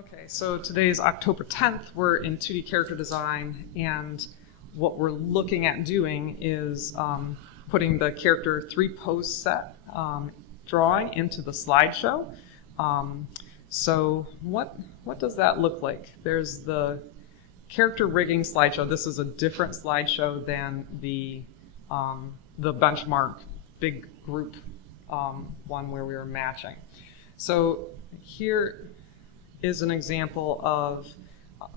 Okay, so today's October 10th. We're in 2D character design, and what we're looking at doing is putting the character 3 pose set drawing into the slideshow. So what does that look like? There's the character rigging slideshow. This is a different slideshow than the benchmark big group one where we were matching. So here is an example of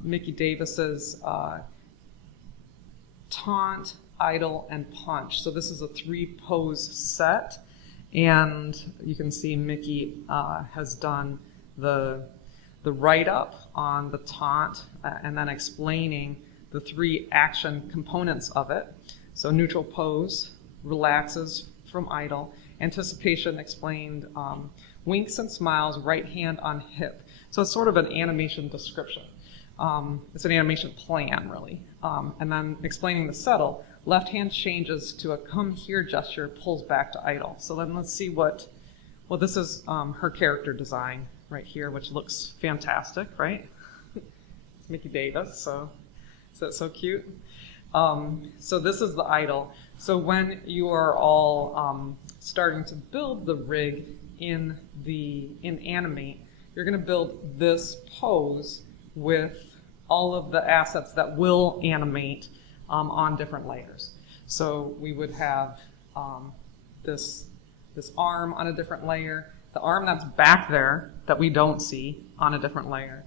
Mickey Davis's taunt, idle, and punch. So this is a 3 pose set, and you can see Mickey has done the write-up on the taunt and then explaining the 3 action components of it. So neutral pose, relaxes from idle, anticipation explained, winks and smiles, right hand on hip. So it's sort of an animation description. It's an animation plan, really. And then explaining the settle, left hand changes to a come here gesture, pulls back to idle. So then let's see well, this is her character design right here, which looks fantastic, right? It's Mickey Davis, so is that so cute? So this is the idle. So when you are all starting to build the rig in Animate, you're going to build this pose with all of the assets that will animate on different layers. So we would have this arm on a different layer, the arm that's back there that we don't see on a different layer.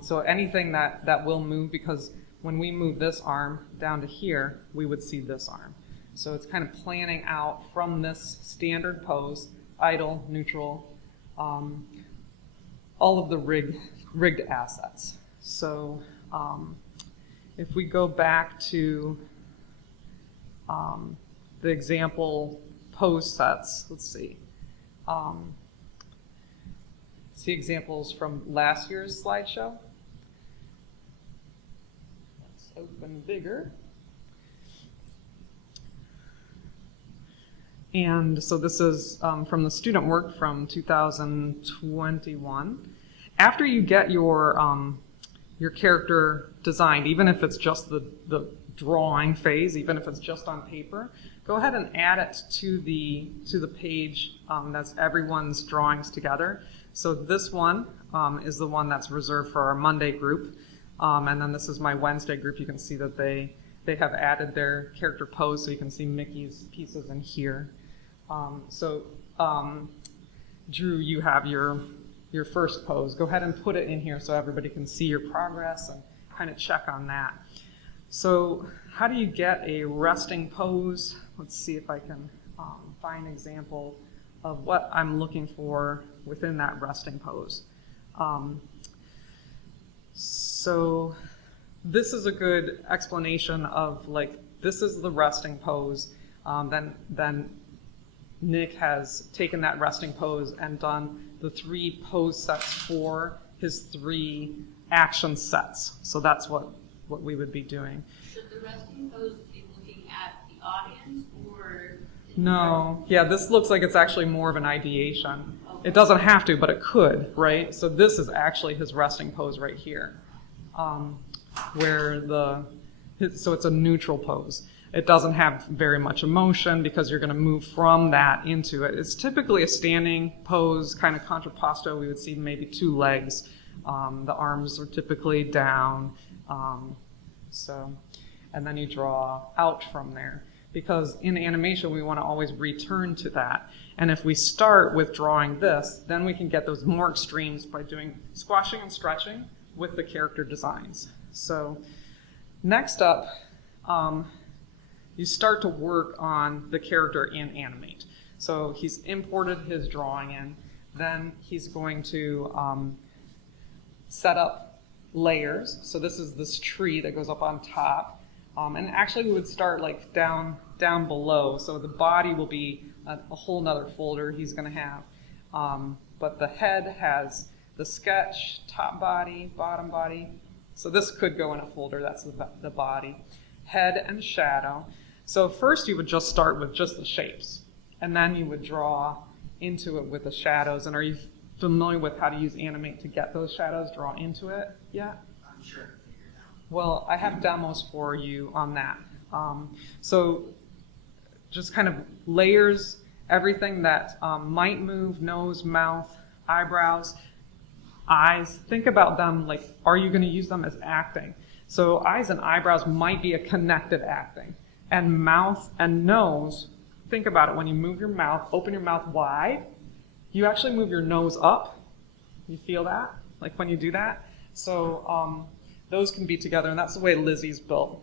So anything that will move, because when we move this arm down to here, we would see this arm. So it's kind of planning out from this standard pose, idle, neutral, all of the rigged assets. So if we go back to the example pose sets, let's see. See examples from last year's slideshow. Let's open bigger. And so this is from the student work from 2021. After you get your character designed, even if it's just the drawing phase, even if it's just on paper, go ahead and add it to the page that's everyone's drawings together. So this one is the one that's reserved for our Monday group, and then this is my Wednesday group. You can see that they have added their character pose, so you can see Mickey's pieces in here. Drew, you have your first pose. Go ahead and put it in here so everybody can see your progress and kind of check on that. So how do you get a resting pose? Let's see if I can find an example of what I'm looking for within that resting pose. So this is a good explanation of, like, this is the resting pose. Then Nick has taken that resting pose and done the 3 pose sets for his 3 action sets. So that's what we would be doing. Should the resting pose be looking at the audience, or? No. Yeah, this looks like it's actually more of an ideation. Okay. It doesn't have to, but it could, right? So this is actually his resting pose right here, so it's a neutral pose. It doesn't have very much emotion because you're going to move from that into it. It's typically a standing pose, kind of contrapposto. We would see maybe 2 legs. The arms are typically down. And then you draw out from there. Because in animation, we want to always return to that. And if we start with drawing this, then we can get those more extremes by doing squashing and stretching with the character designs. So next up, you start to work on the character in Animate. So he's imported his drawing in. Then he's going to set up layers. So this is this tree that goes up on top. And actually we would start like down below. So the body will be a whole nother folder he's going to have. But the head has the sketch, top body, bottom body. So this could go in a folder. That's the body. Head and shadow. So first you would just start with just the shapes, and then you would draw into it with the shadows. And are you familiar with how to use Animate to get those shadows drawn into it yet? I'm sure to figure it out. Well, I have demos for you on that. So just kind of layers, everything that might move, nose, mouth, eyebrows, eyes. Think about them like, are you going to use them as acting? So eyes and eyebrows might be a connected acting. And mouth and nose, think about it. When you move your mouth, open your mouth wide, you actually move your nose up. You feel that? Like when you do that? So those can be together, and that's the way Lizzie's built.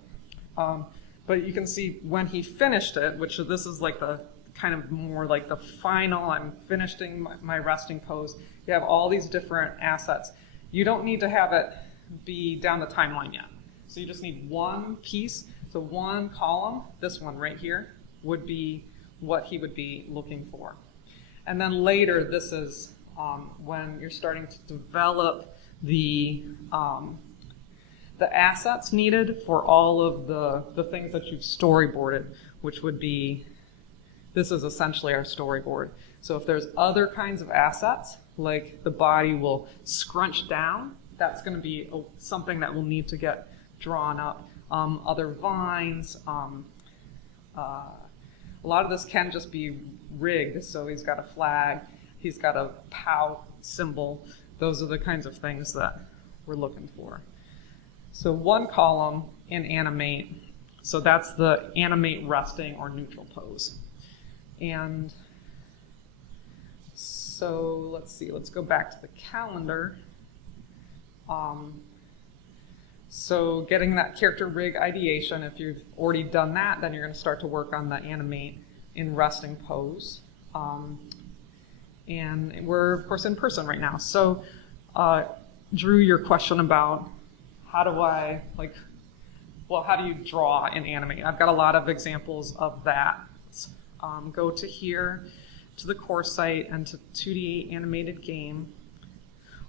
But you can see when he finished it, which this is like the kind of more like the final, I'm finishing my resting pose. You have all these different assets. You don't need to have it be down the timeline yet. So you just need one piece. So one column, this one right here, would be what he would be looking for. And then later, this is when you're starting to develop the assets needed for all of the things that you've storyboarded, which would be, this is essentially our storyboard. So if there's other kinds of assets, like the body will scrunch down, that's going to be something that will need to get drawn up. Other vines, a lot of this can just be rigged. So he's got a flag, he's got a POW symbol. Those are the kinds of things that we're looking for. So one column in Animate, so that's the Animate resting or neutral pose. And so let's see, let's go back to the calendar. So getting that character rig ideation, if you've already done that, then you're going to start to work on the Animate in resting pose. And we're, of course, in person right now. So Drew, your question about how do you draw in Animate? I've got a lot of examples of that. Go to here, to the course site, and to 2D animated game.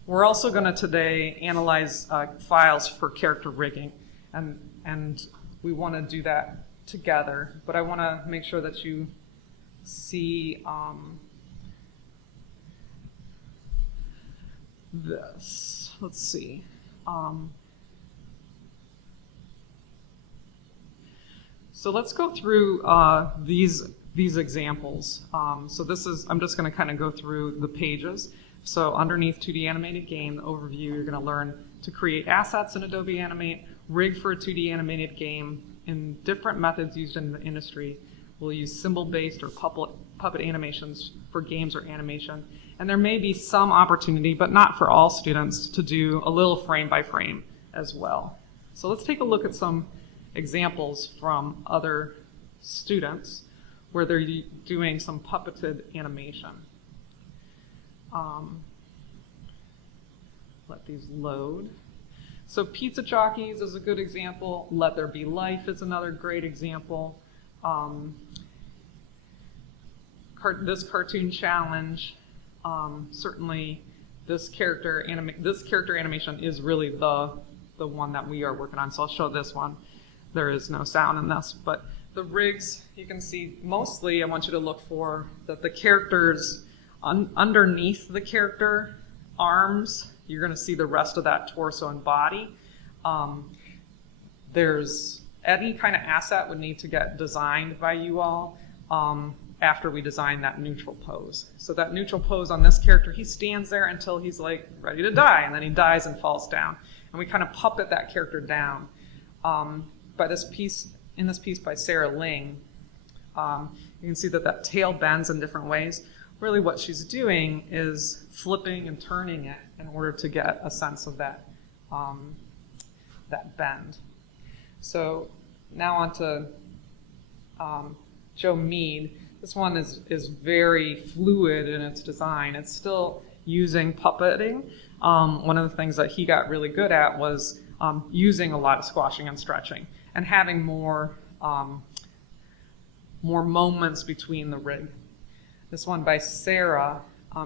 We're also going to today analyze files for character rigging, and we want to do that together, but I want to make sure that you see this. Let's see. So let's go through these examples. So this is, I'm just going to kind of go through the pages. So underneath 2D animated game, the overview, you're going to learn to create assets in Adobe Animate, rig for a 2D animated game in different methods used in the industry. We'll use symbol-based or puppet animations for games or animation. And there may be some opportunity, but not for all students, to do a little frame by frame as well. So let's take a look at some examples from other students where they're doing some puppeted animation. Let these load. So Pizza Jockeys is a good example. Let There Be Life is another great example. This cartoon challenge, certainly this character animation is really the one that we are working on. So I'll show this one. There is no sound in this, but the rigs, you can see mostly I want you to look for that the characters underneath the character arms, you're going to see the rest of that torso and body. There's any kind of asset would need to get designed by you all after we design that neutral pose. So that neutral pose on this character, he stands there until he's like ready to die, and then he dies and falls down. And we kind of puppet that character down. By this piece, in this piece by Sarah Ling, you can see that tail bends in different ways. Really what she's doing is flipping and turning it in order to get a sense of that, that bend. So now on to Joe Mead. This one is very fluid in its design. It's still using puppeting. One of the things that he got really good at was using a lot of squashing and stretching and having more moments between the rig. This one by Sarah,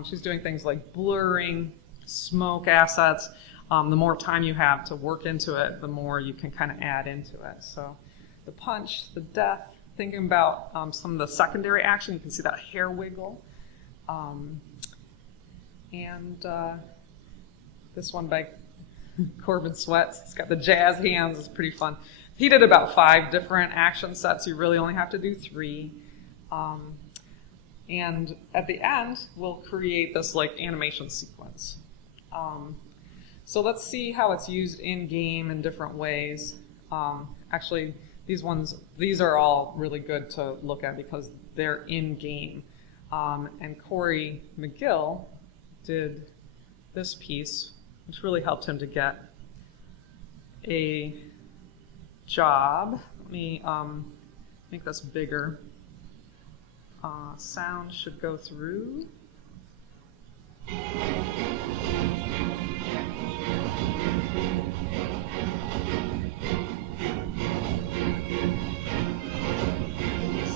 she's doing things like blurring, smoke assets. The more time you have to work into it, the more you can kind of add into it. So the punch, the death, thinking about some of the secondary action, you can see that hair wiggle. And this one by Corbin Sweats. It's got the jazz hands. It's pretty fun. He did about 5 different action sets. You really only have to do 3. And at the end, we'll create this like animation sequence. So let's see how it's used in game in different ways. Actually, these are all really good to look at because they're in game. And Corey McGill did this piece, which really helped him to get a job. Let me make this bigger. Sound should go through.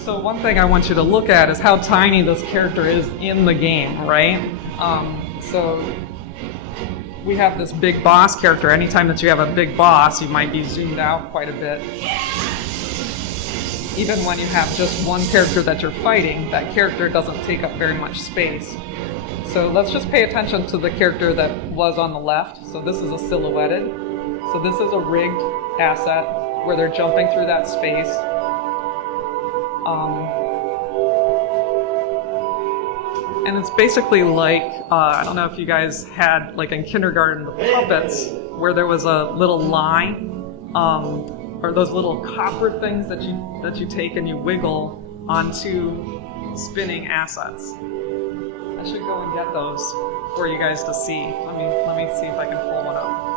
So one thing I want you to look at is how tiny this character is in the game, right? So we have this big boss character. Anytime that you have a big boss, you might be zoomed out quite a bit. Even when you have just one character that you're fighting, that character doesn't take up very much space. So let's just pay attention to the character that was on the left. So this is a silhouetted. So this is a rigged asset where they're jumping through that space. And it's basically like, I don't know if you guys had, like in kindergarten, the puppets, where there was a little line, or those little copper things that you take and you wiggle onto spinning assets. I should go and get those for you guys to see. Let me see if I can pull one up.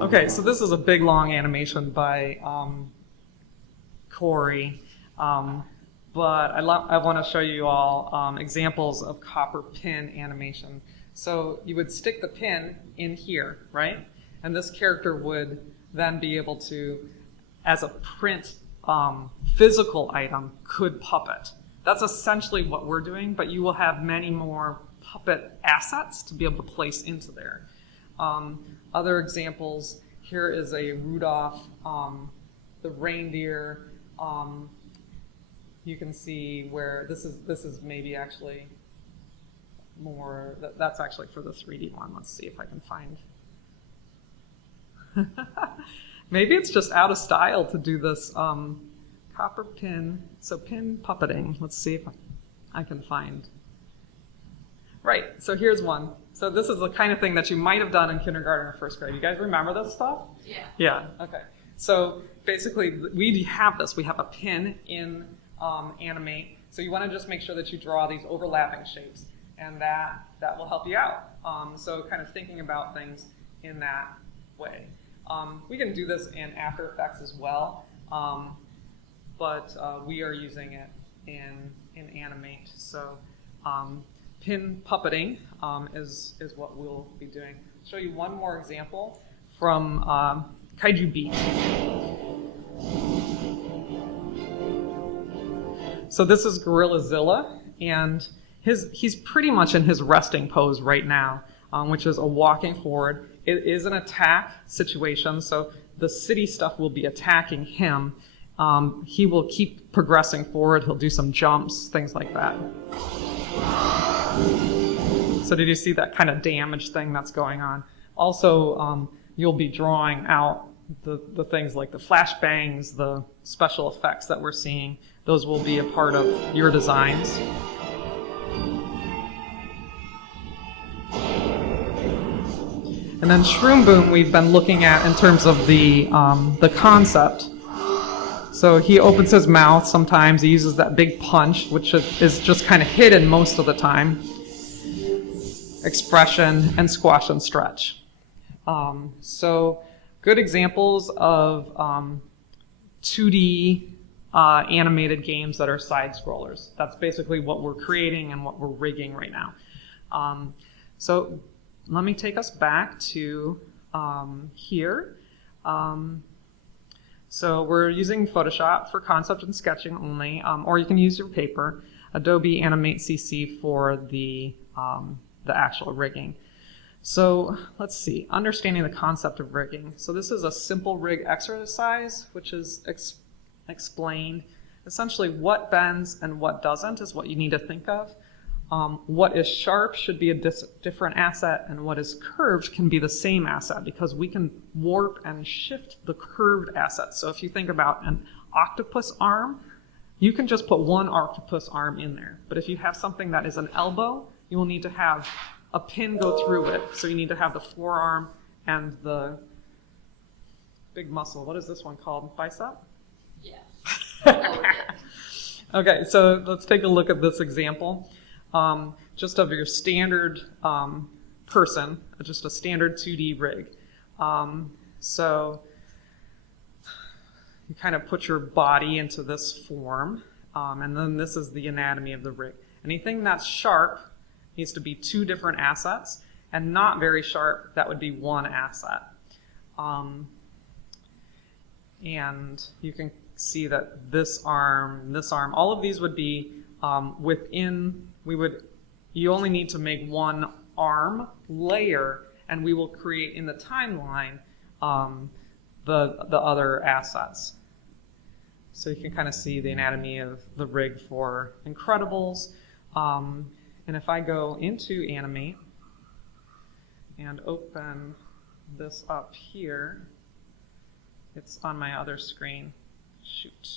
Okay, so this is a big, long animation by Corey, but I want to show you all examples of copper pin animation. So you would stick the pin in here, right? And this character would then be able to, as a print physical item, could puppet. That's essentially what we're doing, but you will have many more puppet assets to be able to place into there. Other examples, here is a Rudolph, the reindeer. You can see where this is maybe actually more, that's actually for the 3D one. Let's see if I can find. Maybe it's just out of style to do this copper pin. So pin puppeting. Let's see if I can find. Right, so here's one. So this is the kind of thing that you might have done in kindergarten or first grade. You guys remember this stuff? Yeah. Yeah, okay. So basically, we have this. We have a pin in Animate. So you want to just make sure that you draw these overlapping shapes, and that will help you out. So kind of thinking about things in that way. We can do this in After Effects as well, but we are using it in Animate. So pin puppeting is what we'll be doing. I'll show you one more example from Kaiju Beat. So this is Gorillazilla, and he's pretty much in his resting pose right now, which is a walking forward. It is an attack situation, so the city stuff will be attacking him. He will keep progressing forward. He'll do some jumps, things like that. So did you see that kind of damage thing that's going on? Also, you'll be drawing out the things like the flashbangs, the special effects that we're seeing. Those will be a part of your designs. And then Shroom Boom we've been looking at in terms of the concept. So he opens his mouth sometimes, he uses that big punch, which is just kind of hidden most of the time. Expression and squash and stretch. So good examples of 2D animated games that are side scrollers. That's basically what we're creating and what we're rigging right now. So let me take us back to here. So we're using Photoshop for concept and sketching only, or you can use your paper. Adobe Animate CC for the actual rigging. So let's see, understanding the concept of rigging. So this is a simple rig exercise, which is explained. Essentially what bends and what doesn't is what you need to think of. What is sharp should be a different asset, and what is curved can be the same asset, because we can warp and shift the curved assets. So if you think about an octopus arm, you can just put one octopus arm in there. But if you have something that is an elbow, you will need to have a pin go through it. So you need to have the forearm and the big muscle. What is this one called? Bicep? Yes. Oh, yes. Okay, so let's take a look at this example. Just of your standard person, just a standard 2D rig. So you kind of put your body into this form, and then this is the anatomy of the rig. Anything that's sharp needs to be two different assets, and not very sharp, that would be one asset. And you can see that this arm, all of these would be within, you only need to make one arm layer, and we will create in the timeline the other assets. So you can kind of see the anatomy of the rig for Incredibles. And if I go into Animate and open this up here, it's on my other screen. Shoot.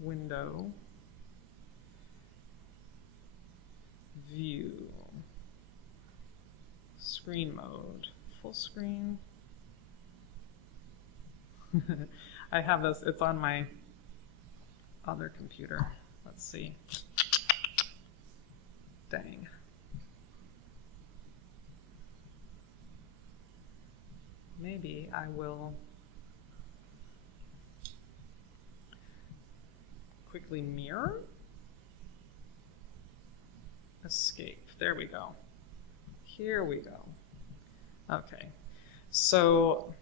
Window. View. Screen mode. Full screen. I have this, it's on my other computer. Let's see. Dang. Maybe I will quickly mirror. Escape. There we go. Here we go. Okay. So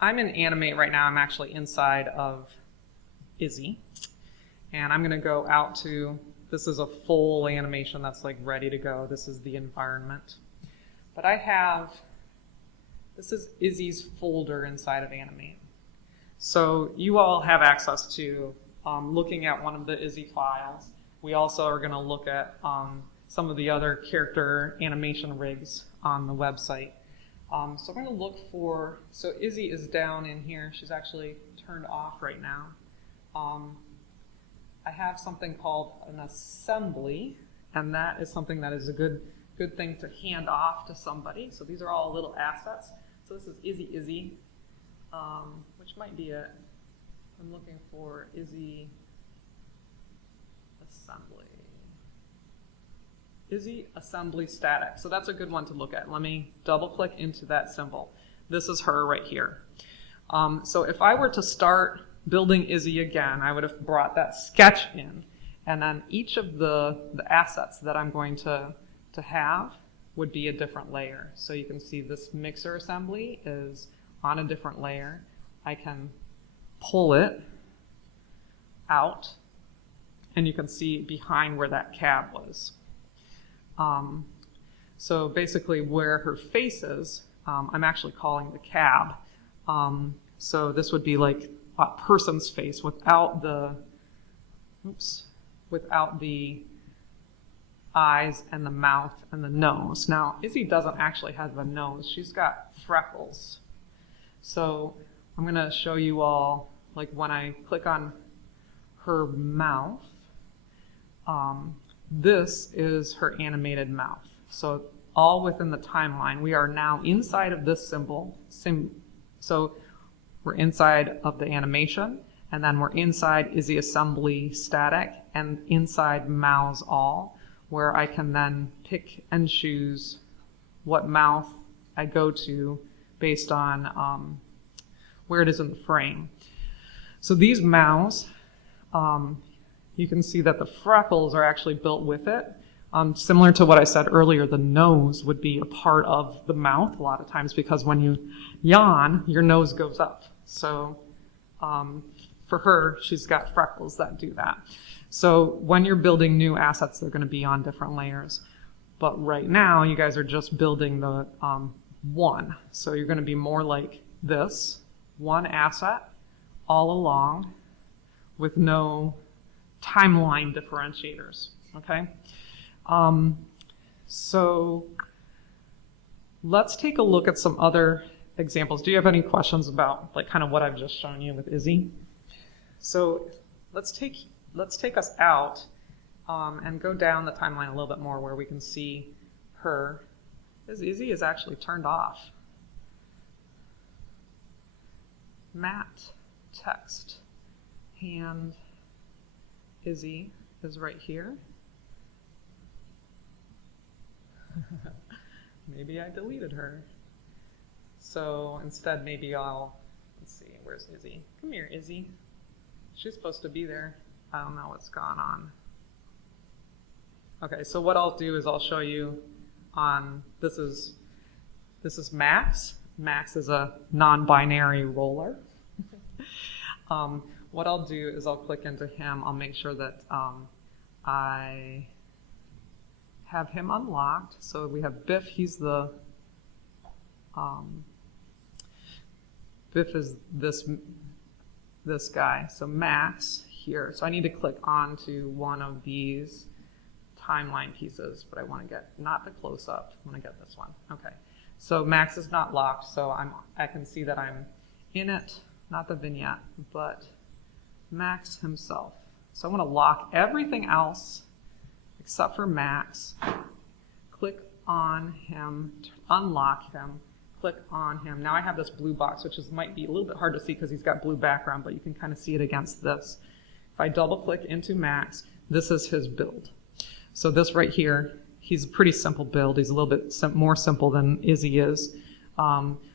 I'm in Animate right now. I'm actually inside of Izzy. And I'm going to go out to, this is a full animation that's like ready to go. This is the environment. But I have, this is Izzy's folder inside of Animate. So you all have access to looking at one of the Izzy files. We also are going to look at some of the other character animation rigs on the website. So I'm going to look for, so Izzy is down in here. She's actually turned off right now. I have something called an assembly, and that is something that is a good thing to hand off to somebody. So these are all little assets. So this is Izzy, which might be it. I'm looking for Izzy assembly. Izzy assembly static. So that's a good one to look at. Let me double click into that symbol. This is her right here. So if I were to start building Izzy again, I would have brought that sketch in, and then each of the assets that I'm going to have would be a different layer. So you can see this mixer assembly is on a different layer. I can pull it out, and you can see behind where that cab was. So basically where her face is, I'm actually calling the cab. So this would be like a person's face without the eyes and the mouth and the nose. Now, Izzy doesn't actually have a nose. She's got freckles. So I'm going to show you all, like when I click on her mouth, this is her animated mouth. So all within the timeline. We are now inside of this symbol. So we're inside of the animation, and then we're inside Izzy assembly static, and inside mouths all, where I can then pick and choose what mouth I go to based on where it is in the frame. So these mouths, you can see that the freckles are actually built with it. Similar to what I said earlier, the nose would be a part of the mouth a lot of times because when you yawn, your nose goes up. So for her, she's got freckles that do that. So when you're building new assets, they're going to be on different layers. But right now, you guys are just building the one. So you're going to be more like this, one asset all along with no timeline differentiators, okay? So let's take a look at some other examples. Do you have any questions about like kind of what I've just shown you with Izzy? So let's take us out and go down the timeline a little bit more where we can see her. Izzy is actually turned off. Matte, text, hand, Izzy is right here. Maybe I deleted her. So instead, maybe let's see, where's Izzy? Come here, Izzy. She's supposed to be there. I don't know what's gone on. Okay, so what I'll do is I'll show you on, this is Max. Max is a non-binary roller. What I'll do is I'll click into him. I'll make sure that I have him unlocked. So we have Biff, he's the, Biff is this guy. So Max here. So I need to click onto one of these timeline pieces, but I want to get, not the close-up, I want to get this one. Okay. So Max is not locked, so I can see that I'm in it, not the vignette, but Max himself. So I want to lock everything else except for Max. Click on him, unlock him, click on him. Now I have this blue box, which might be a little bit hard to see because he's got blue background, but you can kind of see it against this. If I double click into Max, this is his build. So this right here, he's a pretty simple build. He's a little bit more simple than Izzy is.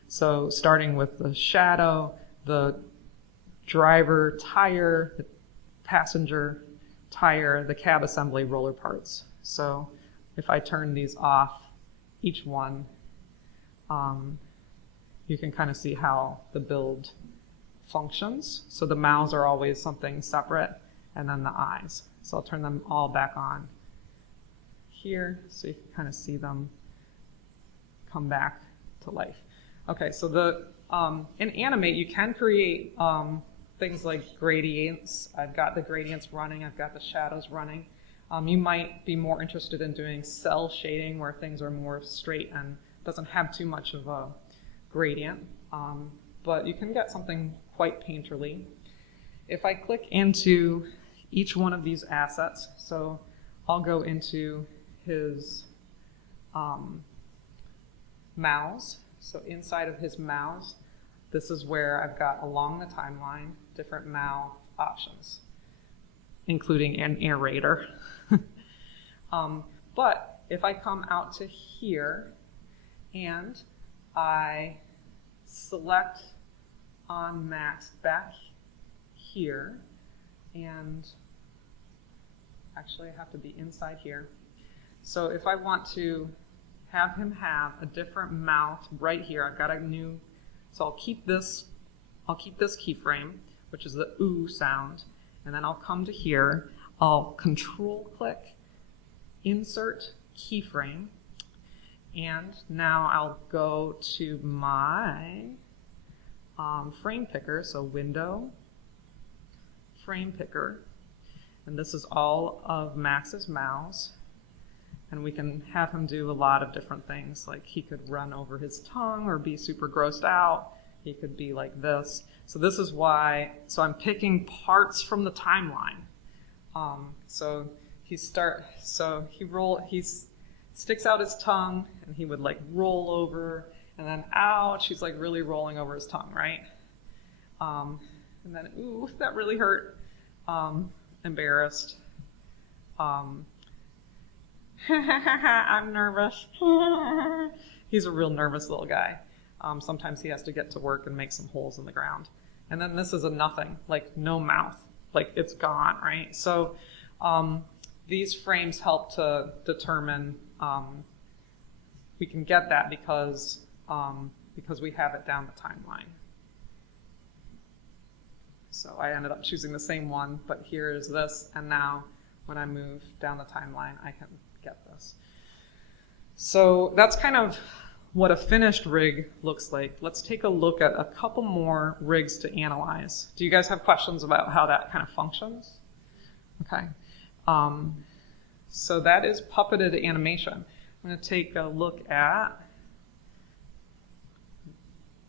So starting with the shadow, the driver tire, the passenger tire, the cab assembly, roller parts. So if I turn these off, each one, you can kind of see how the build functions. So the mouths are always something separate, and then the eyes. So I'll turn them all back on here so you can kind of see them come back to life. Okay, so in Animate you can create things like gradients. I've got the gradients running, I've got the shadows running. You might be more interested in doing cell shading where things are more straight and doesn't have too much of a gradient, but you can get something quite painterly. If I click into each one of these assets, so I'll go into his mouths. So inside of his mouths, this is where I've got along the timeline different mouth options, including an aerator. But if I come out to here and I select on Max back here, and actually I have to be inside here. So if I want to have him have a different mouth right here, I've got a new, so I'll keep this keyframe, which is the ooh sound, and then I'll come to here, I'll control click, insert keyframe, and now I'll go to my frame picker, so window, frame picker, and this is all of Max's mouths. And we can have him do a lot of different things, like he could run over his tongue or be super grossed out. He could be like this. So this is why, so I'm picking parts from the timeline. So he sticks out his tongue and he would like roll over and then ouch, he's like really rolling over his tongue, right? And then, ooh, that really hurt. Embarrassed. I'm nervous. He's a real nervous little guy. Sometimes he has to get to work and make some holes in the ground. And then this is a nothing, like no mouth, like it's gone, right? So these frames help to determine, we can get that because we have it down the timeline. So I ended up choosing the same one, but here is this, and now when I move down the timeline, I can get this. So that's kind of what a finished rig looks like. Let's take a look at a couple more rigs to analyze. Do you guys have questions about how that kind of functions? Okay. So that is puppeted animation. I'm going to take a look at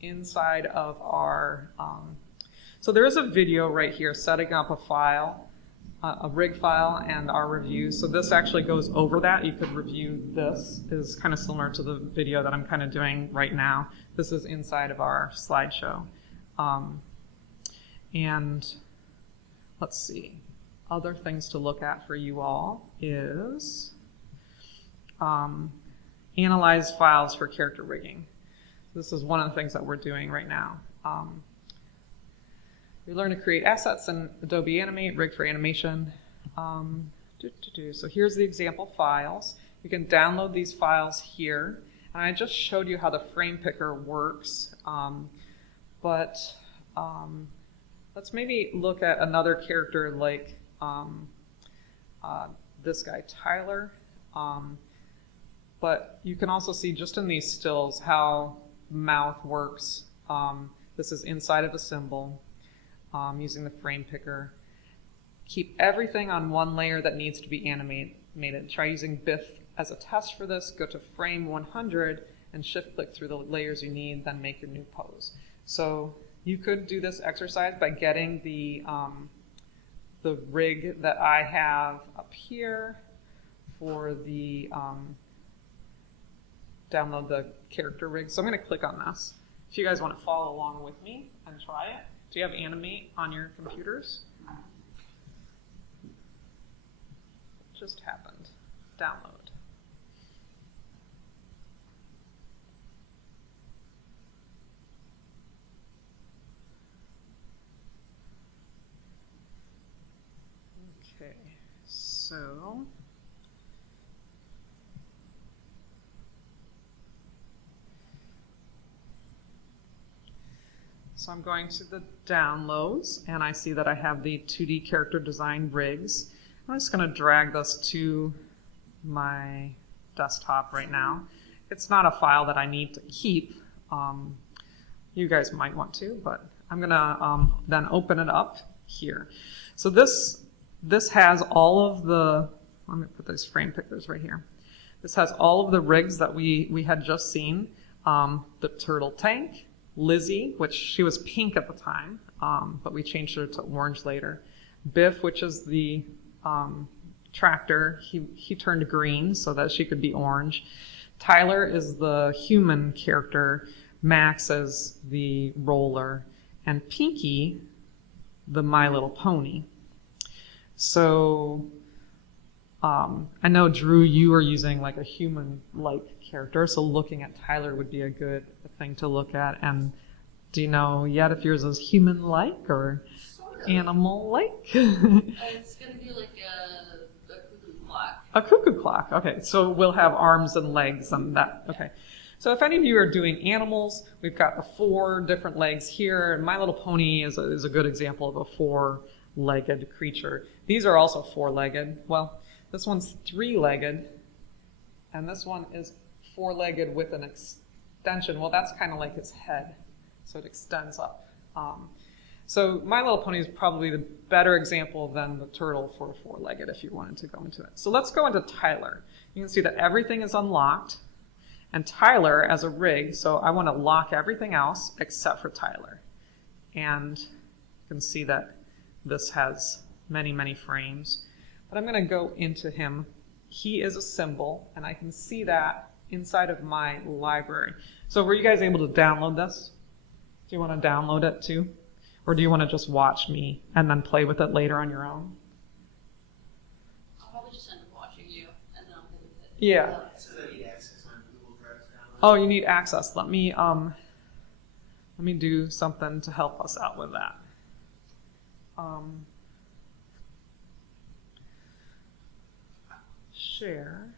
inside of our, so there is a video right here setting up a file, a rig file and our review. So this actually goes over that. You could review this. Is kind of similar to the video that I'm kind of doing right now. This is inside of our slideshow. And let's see. Other things to look at for you all is analyze files for character rigging. This is one of the things that we're doing right now. We learn to create assets in Adobe Animate, rig for animation. So here's the example files. You can download these files here. And I just showed you how the frame picker works. Let's maybe look at another character like this guy, Tyler. But you can also see just in these stills how mouth works. This is inside of a symbol. Using the frame picker. Keep everything on one layer that needs to be animated. Try using BIF as a test for this. Go to frame 100 and shift click through the layers you need, then make your new pose. So you could do this exercise by getting the rig that I have up here for the download the character rig. So I'm going to click on this. If you guys want to follow along with me and try it. Do you have Animate on your computers? Just happened. Download. Okay, so I'm going to the downloads, and I see that I have the 2D character design rigs. I'm just going to drag this to my desktop right now. It's not a file that I need to keep. You guys might want to, but I'm going to then open it up here. So this has all of the, let me put these frame pickers right here. This has all of the rigs that we had just seen. The turtle tank, Lizzie, which she was pink at the time, but we changed her to orange later. Biff, which is the tractor, he turned green so that she could be orange. Tyler is the human character, Max is the roller, and Pinky, the My Little Pony. So I know, Drew, you are using like a human-like character, so looking at Tyler would be a good thing to look at. And do you know yet if yours is human-like or Sort of. animal-like? It's going to be like a cuckoo clock. A cuckoo clock. Okay, so we'll have arms and legs and that. Okay. So if any of you are doing animals, we've got the 4 different legs here. And My Little Pony is a good example of a 4-legged creature. These are also 4-legged. Well, this one's 3-legged, and this one is 4-legged with an extension. Well, that's kind of like his head, so it extends up. So My Little Pony is probably the better example than the turtle for a 4-legged if you wanted to go into it. So let's go into Tyler. You can see that everything is unlocked, and Tyler as a rig, so I want to lock everything else except for Tyler. And you can see that this has many, many frames. But I'm going to go into him. He is a symbol, and I can see that inside of my library. So were you guys able to download this? Do you want to download it too? Or do you want to just watch me and then play with it later on your own? I'll probably just end up watching you, and then I'll play with it. Yeah. So they need access on Google Drive now. Oh, you need access. Let me Let me do something to help us out with that. Share.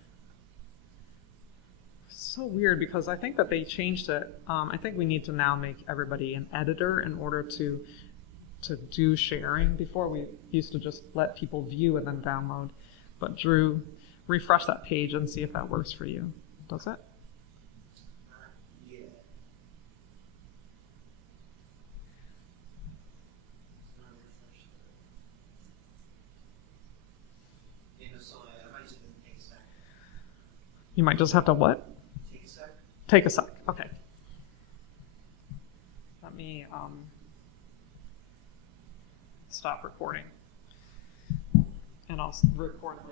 So weird because I think that they changed it. I think we need to now make everybody an editor in order to do sharing. Before we used to just let people view and then download. But Drew, refresh that page and see if that works for you. Does it? Yeah. It's not refreshed. Yeah, so I might just take a sec. You might just have to what? Take a sec. Take a sec. Okay. Let me stop recording. And I'll record it.